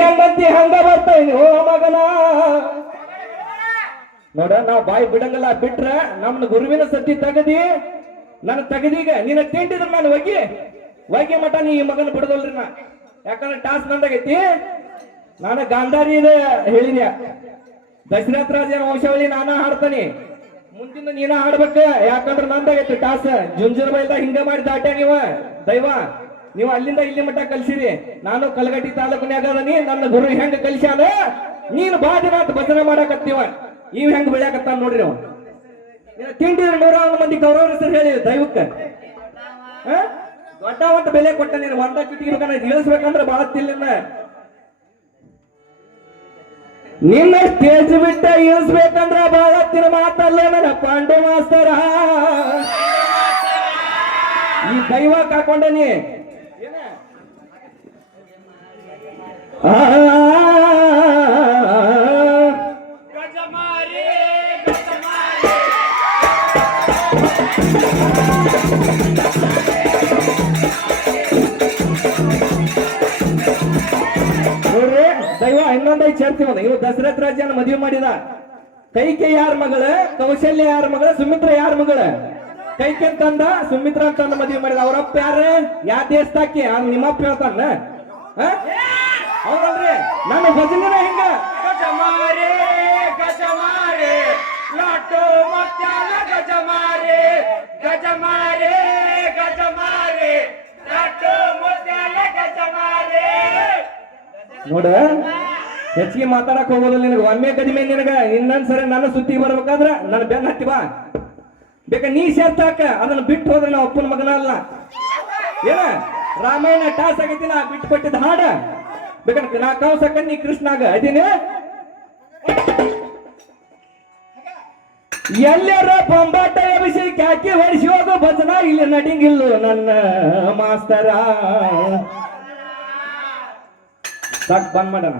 ಹೆಂಗಂತಿ ಹಂಗ ಬರ್ತಾಯಿನಿ ಓ ಮಗನ. ನೋಡ ನಾವ್ ಬಾಯಿ ಬಿಡಂಗಲ್ಲ, ಬಿಟ್ರ ನಮ್ನ ಗುರುವಿನ ಸತಿ ತಗದಿ ನನ್ನ ತಗದೀಗ ನಿನ್ನ ತಿಂಡಿದ್ರ ನಾನು ಒಗಿ ಮಠ ನೀ ಈ ಮಗನ ಬಿಡದಲ್ರಿ ನಾ. ಯಾಕಂದ್ರೆ ಟಾಸ್ ನಂದಾಗೈತಿ. ನಾನು ಗಾಂಧಾರಿ ಹೇಳಿದ್ಯಾ, ದಶರಥ ರಾಜನ ವಂಶಾವಳಿ ನಾನ ಹಾಡ್ತಾನಿ, ಮುಂದಿನ ನೀನ ಹಾಡ್ಬೇಕ. ಯಾಕಂದ್ರೆ ನಂದಾಗೈತಿ ಟಾಸ್. ಜುಂಜುರ ಬೈದ ಹಿಂಗ ಮಾಡಿ ದಾಟ್ಯ ನೀವ ದೈವ. ನೀವು ಅಲ್ಲಿಂದ ಇಲ್ಲಿ ಮಟ್ಟ ಕಲ್ಸಿರಿ. ನಾನು ಕಲಗಟ್ಟಿ ತಾಲೂಕಿನ್ಯಾಗ ಅದನಿ. ನನ್ನ ಗುರು ಹೆಂಗ ಕಲ್ಸ್ಯಾನ, ನೀನು ಬಾದಿನಾಥ್ ಭಜನೆ ಮಾಡಾಕತ್ತೀವ. ಇವ್ ಹೆಂಗ್ ಬೆಳ್ಯಾಕತ್ತ ನೋಡ್ರಿ. ಅವ ತಿಂಡಿದ್ರೆ 101 ಮಂದಿ ಗೌರವ ಹೆಸರು ಹೇಳಿ ದೈವಕ್ಕ ದೊಡ್ಡವಂತ ಬೆಲೆ ಕೊಟ್ಟ. ನೀನು ಒಂದ ಕಿಟಿಬೇಕಂದ್ರೆ ಇಳಿಸ್ಬೇಕಂದ್ರೆ ಬಾಳ ತಿಲ್ಲಿನ ನಿನ್ನ ಸ್ಟೇಜ್ ಬಿಟ್ಟ ಇಳಿಸ್ಬೇಕಂದ್ರ ಬಾಳ ತಿನ್ನ ಮಾತಲ್ಲ ನನ್ನ ಪಾಂಡು ಮಾಸ್ತರ. ಈ ದೈವ ಕಾಕೊಂಡನಿ ನೋಡ್ರಿ ದೈವ ಇನ್ನೊಂದೈ ಸೇರ್ತೀವ. ಇವ್ ದಶರಥ ರಾಜನ ಮದುವೆ ಮಾಡಿದ. ಕೈಕೆ ಯಾರ ಮಗಳ, ಕೌಶಲ್ಯ ಯಾರ ಮಗಳ, ಸುಮಿತ್ರ ಯಾರ ಮಗಳ? ಕೈಕೆ ಅಂತಂದ, ಸುಮಿತ್ರ ಅಂತಂದ ಮದುವೆ ಮಾಡಿದ. ಅವ್ರಪ್ಪ ಯಾರ ಯಾವ ದೇಶದಾಕಿ? ನಿಮ್ಮಪ್ಪ ಹೇಳ್ತಾನ. ಹೌದಲ್ರಿ? ನನ್ನ ಭಜನೆ ಹಿಂಗ ಗಜಮಾರೆ ಗಜಮಾರೆ ಲಾಟೋ ಮತ್ಯಾಲ ಗಜಮಾರೆ ಗಜಮಾರೆ ಗಜಮಾರೆ ಲಾಟೋ ಮತ್ಯಾಲ ಗಜಮಾರೆ. ನೋಡ ಹೆಚ್ಚಿಗೆ ಮಾತಾಡಕ್ ಹೋಗೋದಿಲ್ಲ ನಿನಗ. ಒಮ್ಮೆ ಕಡಿಮೆ ನಿನಗ. ಇನ್ನೊಂದ್ಸರಿ ನನ್ನ ಸುದ್ದಿ ಬರ್ಬೇಕಾದ್ರ ನನ್ನ ಬೆನ್ನ ಹತ್ತಿ ಬಾ. ಬೇಕ ನೀ ಸೇರ್ತಾಕ. ಅದನ್ನ ಬಿಟ್ಟು ಹೋದ್ರೆ ನಾವು ಅಪ್ಪನ ಮಗನ ಅಲ್ಲ. ಏನ ರಾಮಾಯಣ ಟಾಸ್ ಆಗೈತಿ. ನಾ ಬಿಟ್ಟು ಕೊಟ್ಟಿದ್ದ ಹಾಡ ಬೇಕಂತ ನಾ ಕೌಸಕ್ಕ ನೀ ಕೃಷ್ಣಾಗ ಅದೀನಿ. ಎಲ್ಲರ ಬೊಂಬಾಟ ಎಬಿಸಿ ಕ್ಯಾಕಿ ಹೊಡಿಸಿ ಹೋಗೋ ಭಜನ ಇಲ್ಲಿ ನಡಿಂಗಿಲ್ಲು ನನ್ನ ಮಾಸ್ತರ. ಸಾಕ್ ಬಂದ್ ಮಾಡೋಣ.